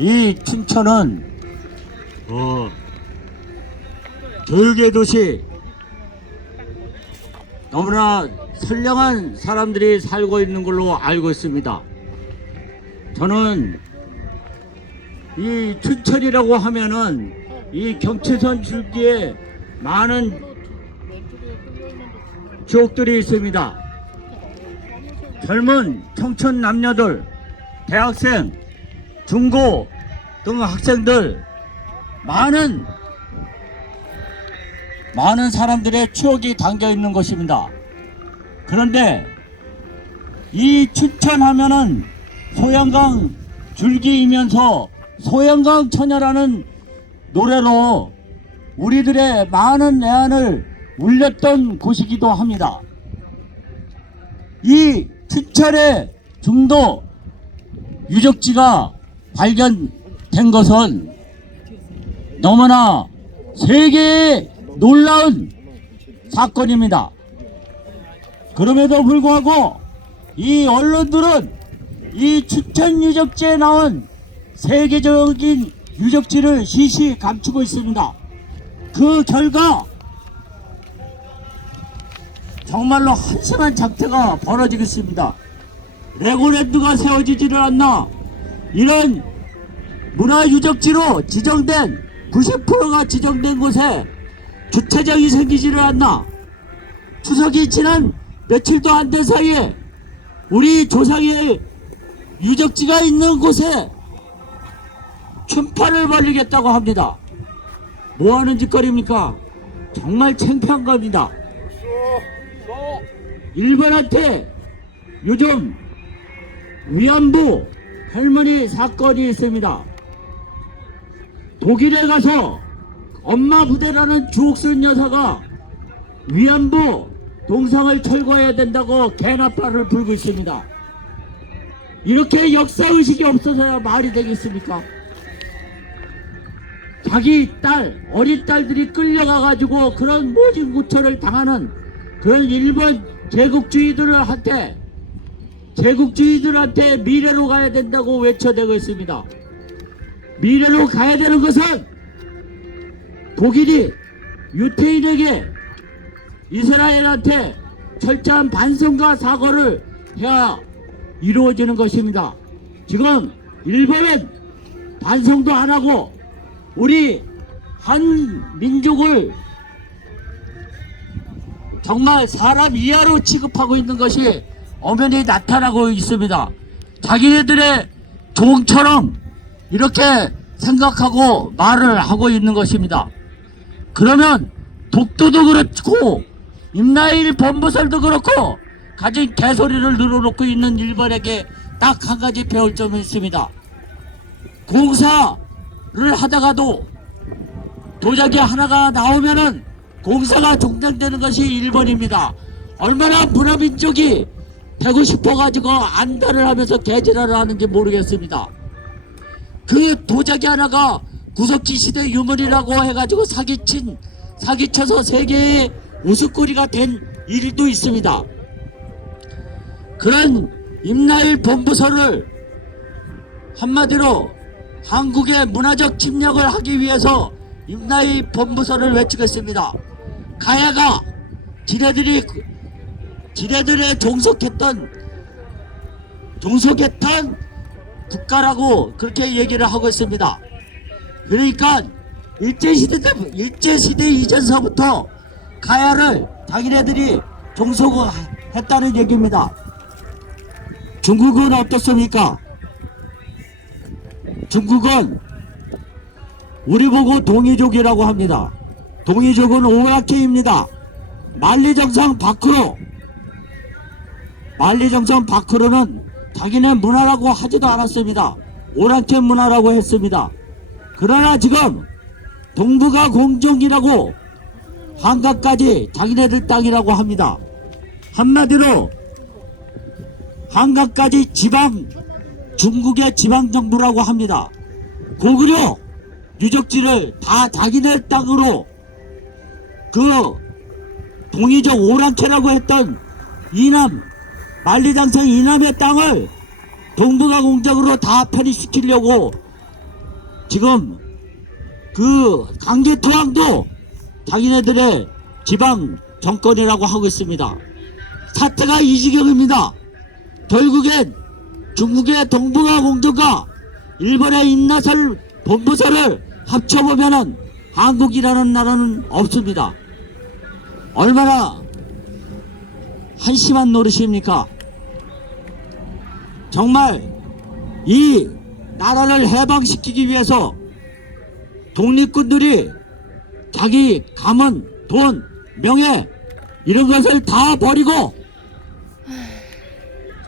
이 춘천은 어, 교육의 도시 너무나 선량한 사람들이 살고 있는 걸로 알고 있습니다. 저는 이 춘천이라고 하면은 이 경치선 줄기에 많은 지옥들이 있습니다. 젊은 청춘 남녀들, 대학생, 중고 등 학생들 많은 많은 사람들의 추억이 담겨 있는 것입니다. 그런데 이 춘천하면은 소양강 줄기이면서 소양강 처녀라는 노래로 우리들의 많은 애안을 울렸던 곳이기도 합니다. 이 춘천의 중도 유적지가 발견된 것은 너무나 세계의 놀라운 사건입니다. 그럼에도 불구하고 이 언론들은 이 춘천 유적지에 나온 세계적인 유적지를 시시 감추고 있습니다. 그 결과 정말로 한심한 작태가 벌어지겠습니다. 레고랜드가 세워지지를 않나 이런 문화유적지로 지정된 90%가 지정된 곳에 주차장이 생기지를 않나 추석이 지난 며칠도 안 된 사이에 우리 조상의 유적지가 있는 곳에 춘판을 벌리겠다고 합니다. 뭐 하는 짓거리입니까? 정말 창피한 겁니다. 일본한테 요즘 위안부 할머니 사건이 있습니다. 독일에 가서 엄마 부대라는 주옥순 여사가 위안부 동상을 철거해야 된다고 개나팔을 불고 있습니다. 이렇게 역사의식이 없어서야 말이 되겠습니까? 자기 딸, 어린 딸들이 끌려가가지고 그런 모진 구처를 당하는 그런 일본 제국주의들한테 제국주의들한테 미래로 가야 된다고 외쳐대고 있습니다. 미래로 가야 되는 것은 독일이 유태인에게 이스라엘한테 철저한 반성과 사과를 해야 이루어지는 것입니다. 지금 일본은 반성도 안 하고 우리 한 민족을 정말 사람 이하로 취급하고 있는 것이 엄연히 나타나고 있습니다. 자기네들의 종처럼 이렇게 생각하고 말을 하고 있는 것입니다. 그러면 독도도 그렇고 임나일 범부설도 그렇고 가진 개소리를 늘어놓고 있는 일본에게 딱 한 가지 배울 점이 있습니다. 공사를 하다가도 도자기 하나가 나오면은 공사가 종장되는 것이 일본입니다. 얼마나 문화민족이 되고 싶어가지고 안달을 하면서 개지랄을 하는지 모르겠습니다. 그 도자기 하나가 구석기 시대 유물이라고 해가지고 사기친 사기쳐서 세계의 우스꾸리가 된 일도 있습니다. 그런 임나일 본부서를 한마디로 한국의 문화적 침략을 하기 위해서 임나일 본부서를 외치겠습니다. 가야가 지네들이 지네들의 종속했던 종속했던 국가라고 그렇게 얘기를 하고 있습니다. 그러니까 일제시대 때, 일제시대 이전서부터 가야를 자기네들이 종속했다는 얘기입니다. 중국은 어떻습니까? 중국은 우리 보고 동이족이라고 합니다. 동이족은 오야케입니다. 만리정상 밖으로 만리정상 밖으로는 자기네 문화라고 하지도 않았습니다. 오랑캐 문화라고 했습니다. 그러나 지금 동북아 공정이라고 한강까지 자기네들 땅이라고 합니다. 한마디로 한강까지 지방 중국의 지방 정부라고 합니다. 고구려 유적지를 다 자기네 땅으로 그 동이적 오랑캐라고 했던 이남 만리장성 이남의 땅을 동북아 공작으로 다 편입시키려고 지금 그 강제투항도 자기네들의 지방 정권이라고 하고 있습니다. 사태가 이 지경입니다. 결국엔 중국의 동북아 공조가 일본의 인나설 본부서를 합쳐보면은 한국이라는 나라는 없습니다. 얼마나 한심한 노릇입니까? 정말 이 나라를 해방시키기 위해서 독립군들이 자기 가문, 돈, 명예 이런 것을 다 버리고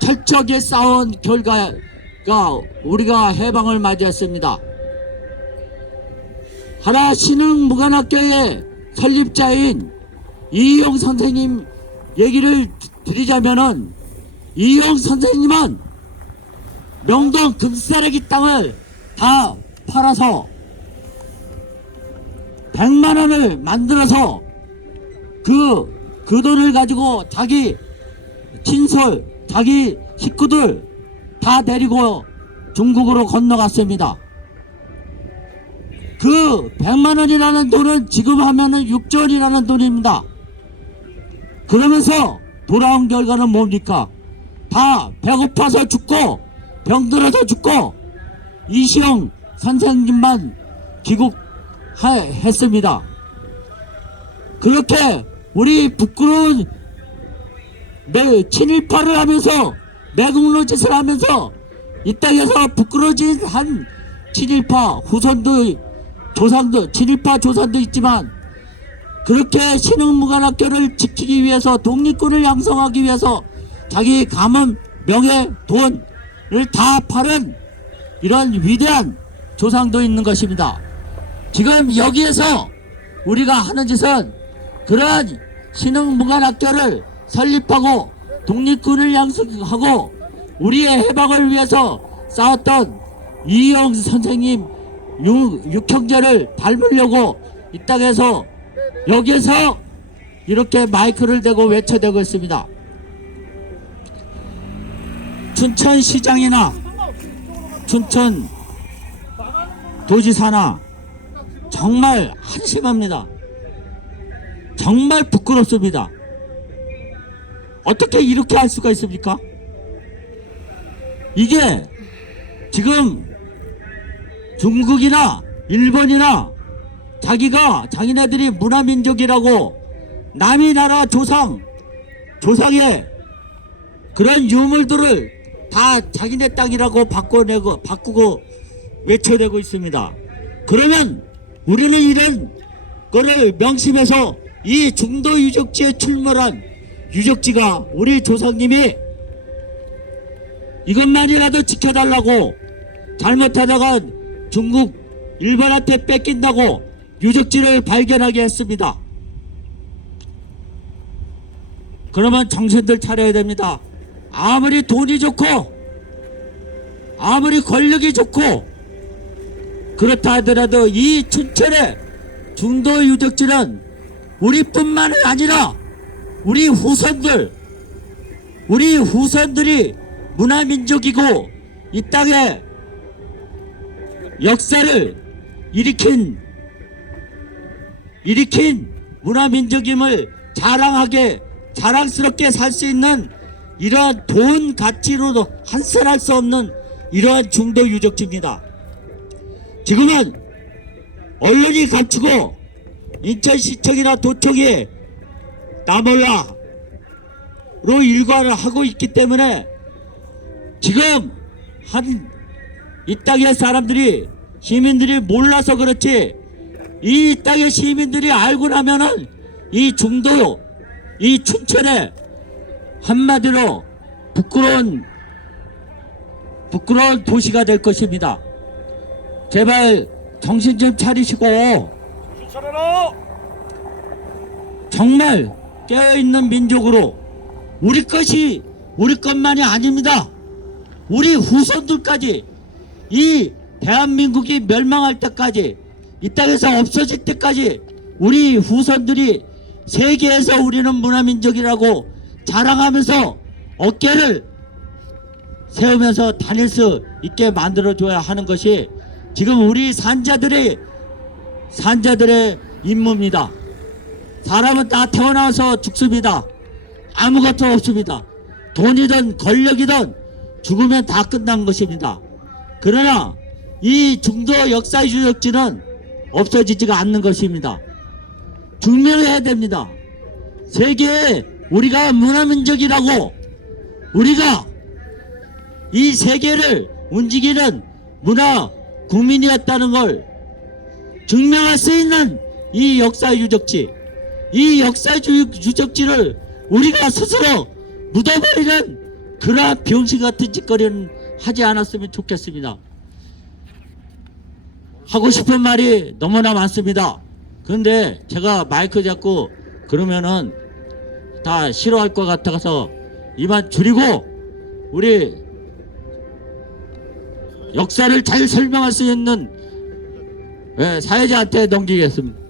철저하게 싸운 결과가 우리가 해방을 맞이했습니다. 하나 신흥 무관학교의 설립자인 이용 선생님 얘기를 드리자면은 이용 선생님은 명동 금싸레기 땅을 다 팔아서 100만 원을 만들어서 그, 그 돈을 가지고 자기 친솔, 자기 식구들 다 데리고 중국으로 건너갔습니다. 그 100만 원이라는 돈은 지금 하면은 6조 원이라는 돈입니다. 그러면서 돌아온 결과는 뭡니까? 다 배고파서 죽고 병들어서 죽고 이시영 선생님만 귀국했습니다. 그렇게 우리 부끄러운 매, 친일파를 하면서 매국노 짓을 하면서 이 땅에서 부끄러진 한 친일파 후손도 조상도 친일파 조상도 있지만 그렇게 신흥무관학교를 지키기 위해서 독립군을 양성하기 위해서 자기 가문, 명예, 돈을 다 팔은 이런 위대한 조상도 있는 것입니다. 지금 여기에서 우리가 하는 짓은 그러한 신흥무관학교를 설립하고 독립군을 양성하고 우리의 해방을 위해서 싸웠던 이영 선생님 육, 육형제를 닮으려고 이 땅에서 여기에서 이렇게 마이크를 대고 외쳐대고 있습니다. 춘천시장이나 춘천 도지사나 정말 한심합니다. 정말 부끄럽습니다. 어떻게 이렇게 할 수가 있습니까? 이게 지금 중국이나 일본이나 자기가 자기네들이 문화민족이라고 남이 나라 조상 조상의 그런 유물들을 다 자기네 땅이라고 바꿔내고 바꾸고 외쳐내고 있습니다. 그러면 우리는 이런 거를 명심해서 이 중도 유적지에 출몰한 유적지가 우리 조상님이 이것만이라도 지켜달라고 잘못하다가 중국 일본한테 뺏긴다고 유적지를 발견하게 했습니다. 그러면 정신들 차려야 됩니다. 아무리 돈이 좋고 아무리 권력이 좋고 그렇다 하더라도 이 춘천의 중도 유적지는 우리뿐만 아니라 우리 후손들 우리 후손들이 문화민족이고 이 땅에 역사를 일으킨 일으킨 문화민족임을 자랑하게 자랑스럽게 살 수 있는 이러한 돈 가치로도 한산할 수 없는 이러한 중도 유적지입니다. 지금은 언론이 감추고 인천시청이나 도청이 나몰라로 일관을 하고 있기 때문에 지금 한 이 땅의 사람들이 시민들이 몰라서 그렇지 이 땅의 시민들이 알고 나면은 이 중도 이 춘천에 한마디로 부끄러운 부끄러운 도시가 될 것입니다. 제발 정신 좀 차리시고! 정말 깨어있는 민족으로 우리 것이 우리 것만이 아닙니다. 우리 후손들까지 이 대한민국이 멸망할 때까지 이 땅에서 없어질 때까지 우리 후손들이 세계에서 우리는 문화민족이라고 자랑하면서 어깨를 세우면서 다닐 수 있게 만들어줘야 하는 것이 지금 우리 산자들의 산자들의 임무입니다. 사람은 다 태어나서 죽습니다. 아무것도 없습니다. 돈이든 권력이든 죽으면 다 끝난 것입니다. 그러나 이 중도 역사의 유적지는 없어지지가 않는 것입니다. 증명해야 됩니다. 세계에 우리가 문화민족이라고 우리가 이 세계를 움직이는 문화 국민이었다는 걸 증명할 수 있는 이 역사 유적지, 이 역사 유- 유적지를 우리가 스스로 묻어버리는 그러한 병신 같은 짓거리는 하지 않았으면 좋겠습니다. 하고 싶은 말이 너무나 많습니다. 그런데 제가 마이크 잡고 그러면은 다 싫어할 것 같아서 이만 줄이고 우리 역사를 잘 설명할 수 있는 예, 사회자한테 넘기겠습니다.